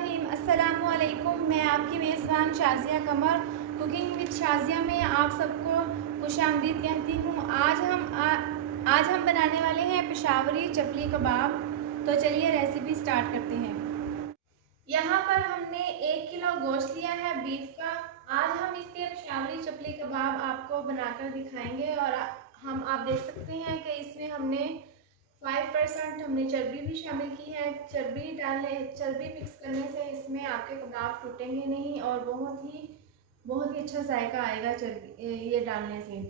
बिस्मिल्लाहिर्रहमानिर्रहीम। अस्सलामुअलैकुम। मैं आपकी मेज़बान शाज़िया कमर कुकिंग विद शाज़िया में आप सबको खुशामदीद कहती हूँ। आज हम बनाने वाले हैं पेशावरी चपली कबाब। तो चलिए रेसिपी स्टार्ट करते हैं। यहाँ पर हमने 1 किलो गोश्त लिया है बीफ का। आज हम इसके पेशावरी चपली कबाब आपको बनाकर दिखाएंगे और आप देख सकते हैं कि इसमें हमने 5% हमने चर्बी भी शामिल की है। चर्बी मिक्स करने से इसमें आपके कबाब टूटेंगे नहीं और बहुत ही अच्छा जायका आएगा चर्बी ये डालने से।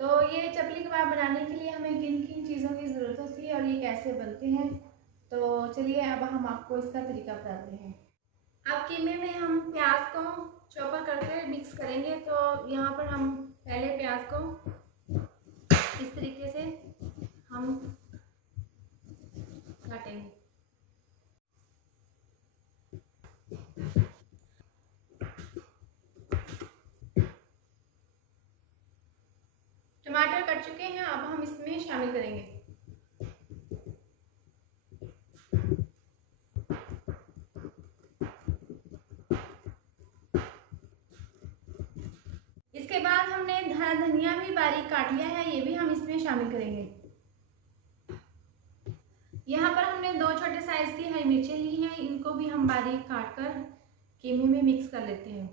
तो ये चपली कबाब बनाने के लिए हमें किन किन चीज़ों की ज़रूरत होती है और ये कैसे बनते हैं, तो चलिए अब हम आपको इसका तरीका बताते हैं। अब कीमे में हम प्याज को चॉपर करके मिक्स करेंगे। तो यहाँ पर हम पहले प्याज को इस तरीके से हम काटेंगे। टमाटर कट चुके हैं, अब हम इसमें शामिल करेंगे। इसके बाद हमने धनिया भी बारीक काट लिया है, ये भी हम इसमें शामिल करेंगे। यहाँ पर हमने 2 छोटे साइज की हरी मिर्चें ली हैं, इनको भी हम बारीक काट कर कीमे में मिक्स कर लेते हैं।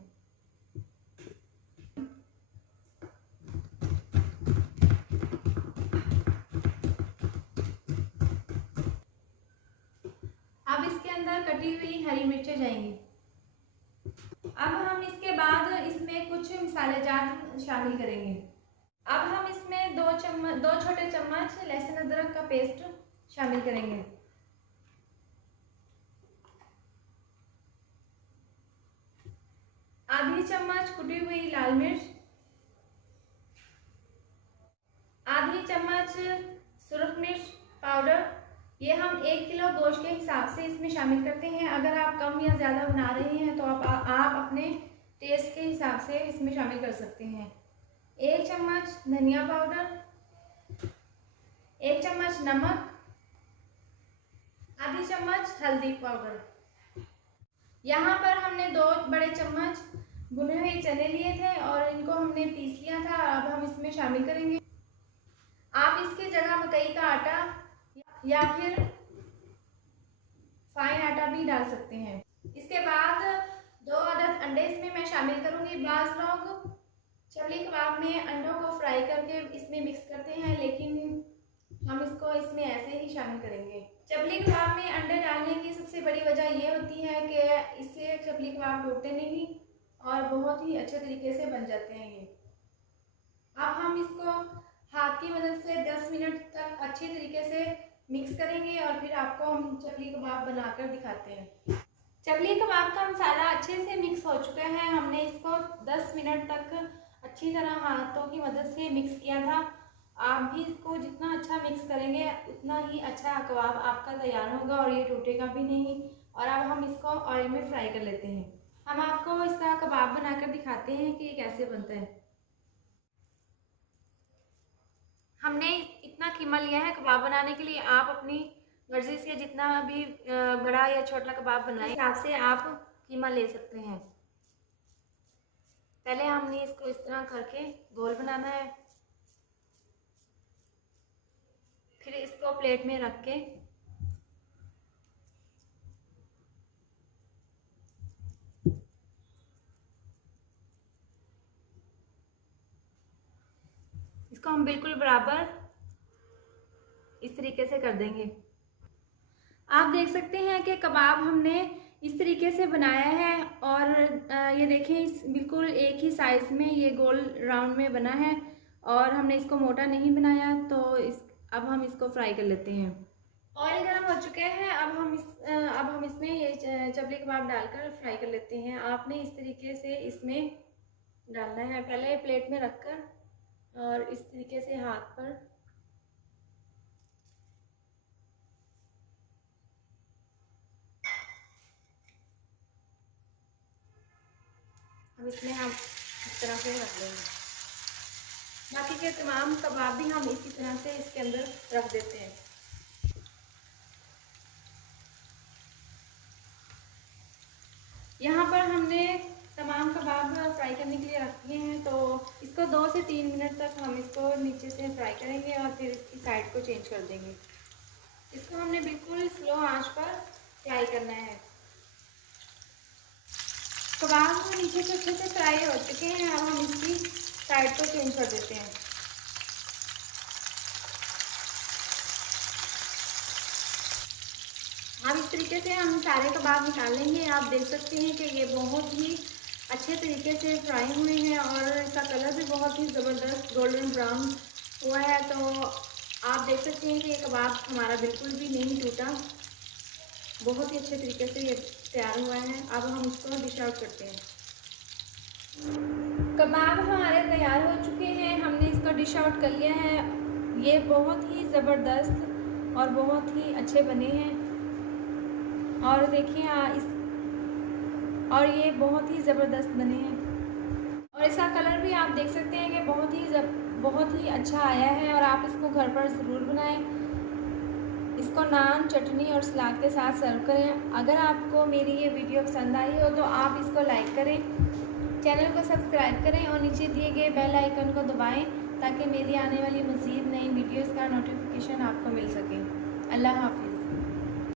अब इसके अंदर कटी हुई हरी मिर्चें जाएंगी। अब हम इसके बाद इसमें कुछ मसाले जात शामिल करेंगे। अब हम इसमें 2 छोटे चम्मच लहसुन अदरक का पेस्ट शामिल करेंगे। आधी चम्मच कुटी हुई लाल मिर्च, आधी चम्मच सुरख मिर्च पाउडर। ये हम 1 किलो गोश्त के हिसाब से इसमें शामिल करते हैं। अगर आप कम या ज़्यादा बना रहे हैं तो आप अपने टेस्ट के हिसाब से इसमें शामिल कर सकते हैं। 1 चम्मच धनिया पाउडर, 1 चम्मच नमक, आधी चम्मच हल्दी पाउडर। यहाँ पर हमने 2 बड़े चम्मच भुने हुए चने लिए थे और इनको हमने पीस लिया था। अब हम इसमें शामिल करेंगे। आप इसकी जगह मकई का आटा या फिर फाइन आटा भी डाल सकते हैं। इसके बाद 2 अदद अंडे इसमें मैं शामिल करूंगी। बाज़ लोग चपली कबाब में अंडों को फ्राई करके इसमें मिक्स करते हैं, लेकिन हम इसको इसमें ऐसे ही शामिल करेंगे। चपली कबाब में अंडे डालने की सबसे बड़ी वजह ये होती है कि इससे चपली कबाब टूटते नहीं और बहुत ही अच्छे तरीके से बन जाते हैं ये। अब हम इसको हाथ की मदद से 10 मिनट तक अच्छी तरीके से मिक्स करेंगे और फिर आपको हम चपली कबाब बनाकर दिखाते हैं। चपली कबाब का मसाला अच्छे से मिक्स हो चुका है। हमने इसको 10 मिनट तक अच्छी तरह हाथों की मदद से मिक्स किया था। आप भी इसको जितना अच्छा मिक्स करेंगे उतना ही अच्छा कबाब आपका तैयार होगा और ये टूटेगा भी नहीं। और अब हम इसको ऑयल में फ्राई कर लेते हैं। हम आपको इसका कबाब बनाकर दिखाते हैं कि ये कैसे बनता है। हमने इतना कीमा लिया है कबाब बनाने के लिए। आप अपनी मर्जी से जितना भी बड़ा या छोटा कबाब बनाए हिसाब से आप कीमा ले सकते हैं। पहले हमने इसको इस तरह करके गोल बनाना है, फिर इसको प्लेट में रख के इसको हम बिल्कुल बराबर इस तरीके से कर देंगे। आप देख सकते हैं कि कबाब हमने इस तरीके से बनाया है और ये देखें इस बिल्कुल एक ही साइज़ में ये गोल राउंड में बना है और हमने इसको मोटा नहीं बनाया। तो अब हम इसको फ्राई कर लेते हैं। ऑयल गर्म हो चुके हैं। अब हम इसमें ये चपली कबाब डालकर फ्राई कर लेते हैं। आपने इस तरीके से इसमें डालना है, पहले प्लेट में रखकर और इस तरीके से हाथ पर अब इसमें हम इस तरह से रख लेंगे। बाकी के तमाम कबाब भी हम इसी तरह से इसके अंदर रख देते हैं। यहाँ पर हमने तमाम कबाब फ्राई करने के लिए रख दिए हैं, तो इसको 2 से 3 मिनट तक हम इसको नीचे से फ्राई करेंगे और फिर इसकी साइड को चेंज कर देंगे। इसको हमने बिल्कुल स्लो आंच पर फ्राई करना है। कबाब नीचे से अच्छे से फ्राई हो चुके हैं, अब हम इसकी साइड को चेंज कर देते हैं। अब इस तरीके से हम सारे कबाब निकाल लेंगे। आप देख सकते हैं कि ये बहुत ही अच्छे तरीके से फ्राई हुए हैं और इसका कलर भी बहुत ही ज़बरदस्त गोल्डन ब्राउन हुआ है। तो आप देख सकते हैं कि ये कबाब हमारा बिल्कुल भी नहीं टूटा, बहुत ही अच्छे तरीके से ये तैयार हुआ है। अब हम इसको डिश आउट करते हैं। कबाब हमारे तैयार हो चुके हैं, हमने इसको डिश आउट कर लिया है। ये बहुत ही ज़बरदस्त और बहुत ही अच्छे बने हैं और देखिए और ये बहुत ही ज़बरदस्त बने हैं और इसका कलर भी आप देख सकते हैं कि बहुत ही अच्छा आया है। और आप इसको घर पर ज़रूर बनाएं। इसको नान, चटनी और सलाद के साथ सर्व करें। अगर आपको मेरी ये वीडियो पसंद आई हो तो आप इसको लाइक करें, चैनल को सब्सक्राइब करें और नीचे दिए गए बेल आइकन को दबाएं ताकि मेरी आने वाली मज़ीद नई वीडियोज़ का नोटिफिकेशन आपको मिल सके। अल्लाह हाफ़िज़।